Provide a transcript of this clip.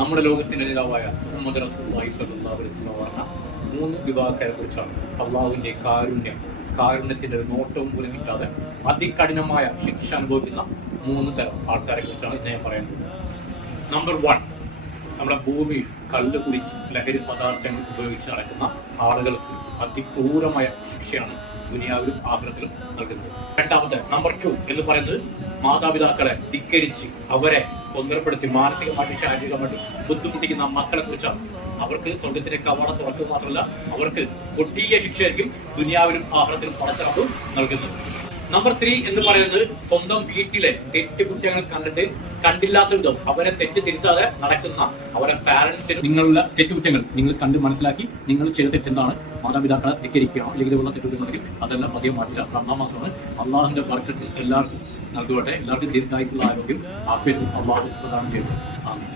നമ്മുടെ ലോകത്തിന്റെ നേതാവായ മുഹമ്മദ് റസൂലുള്ളാഹി സ്വല്ലല്ലാഹു അലൈഹി വസല്ലം പറഞ്ഞ 3 വിഭാഗക്കാരെ കുറിച്ചാണ്. അള്ളാഹുവിന്റെ കാരുണ്യത്തിന്റെ ഒരു നോട്ടവും പോലും കിട്ടാതെ അതികഠിനമായ ശിക്ഷ അനുഭവിക്കുന്ന 3 തരം ആൾക്കാരെ കുറിച്ചാണ് ഇന്ന് ഞാൻ പറയുന്നത്. നമ്പർ 1, നമ്മുടെ ഭൂമിയിൽ കല്ല് കുടിച്ച് ലഹരി പദാർത്ഥങ്ങൾ ഉപയോഗിച്ച് നടക്കുന്ന ആളുകൾക്ക് അതിക്രൂരമായ ശിക്ഷയാണ് ദുനിയാവിലും ആഖിറത്തിലും നൽകുന്നത്. രണ്ടാമത്തെ നമ്പർ 2 എന്ന് പറയുന്നത് മാതാപിതാക്കളെ ധിക്കരിച്ച് അവരെ കൊന്നരപ്പെടുത്തി മാനസികമായിട്ടും ശാരീരികമായിട്ടും ബുദ്ധിമുട്ടിക്കുന്ന മക്കളെ കുറിച്ചാണ്. അവർക്ക് സ്വർഗത്തിന്റെ കവാടം തുറക്കുക മാത്രമല്ല, അവർക്ക് കൊടിയ ശിക്ഷയായിരിക്കും ദുനിയാവിലും ആഖിറത്തിലും പടച്ചിറപ്പ് നൽകുന്നത്. നമ്പർ 3 എന്ന് പറയുന്നത് സ്വന്തം വീട്ടിലെ തെറ്റുകുറ്റങ്ങൾ കണ്ടില്ലാത്ത വിധം അവരെ തെറ്റ് തിരുത്താതെ നടക്കുന്ന അവരെ പാരന്റ്സിന് നിങ്ങളുടെ തെറ്റുകുറ്റങ്ങൾ നിങ്ങൾ കണ്ട് മനസ്സിലാക്കി നിങ്ങൾ ചെയ്ത തെറ്റെന്താണ്, മാതാപിതാക്കളെ ധിക്കരിക്കുകയാണോ അല്ലെങ്കിൽ ഇതുള്ള തെറ്റുകുറ്റങ്ങളെങ്കിൽ അതെല്ലാം പതിയെ മാറ്റില്ല. റമദാൻ മാസമാണ്. അള്ളാഹുവിന്റെ ബർക്കത്ത് എല്ലാവർക്കും നൽകുവട്ടെ. എല്ലാവർക്കും ദീർഘായുസ്സുള്ള ആരോഗ്യം ആഫിയത്തും അള്ളാഹു പ്രദാനം ചെയ്തു. ആമീൻ.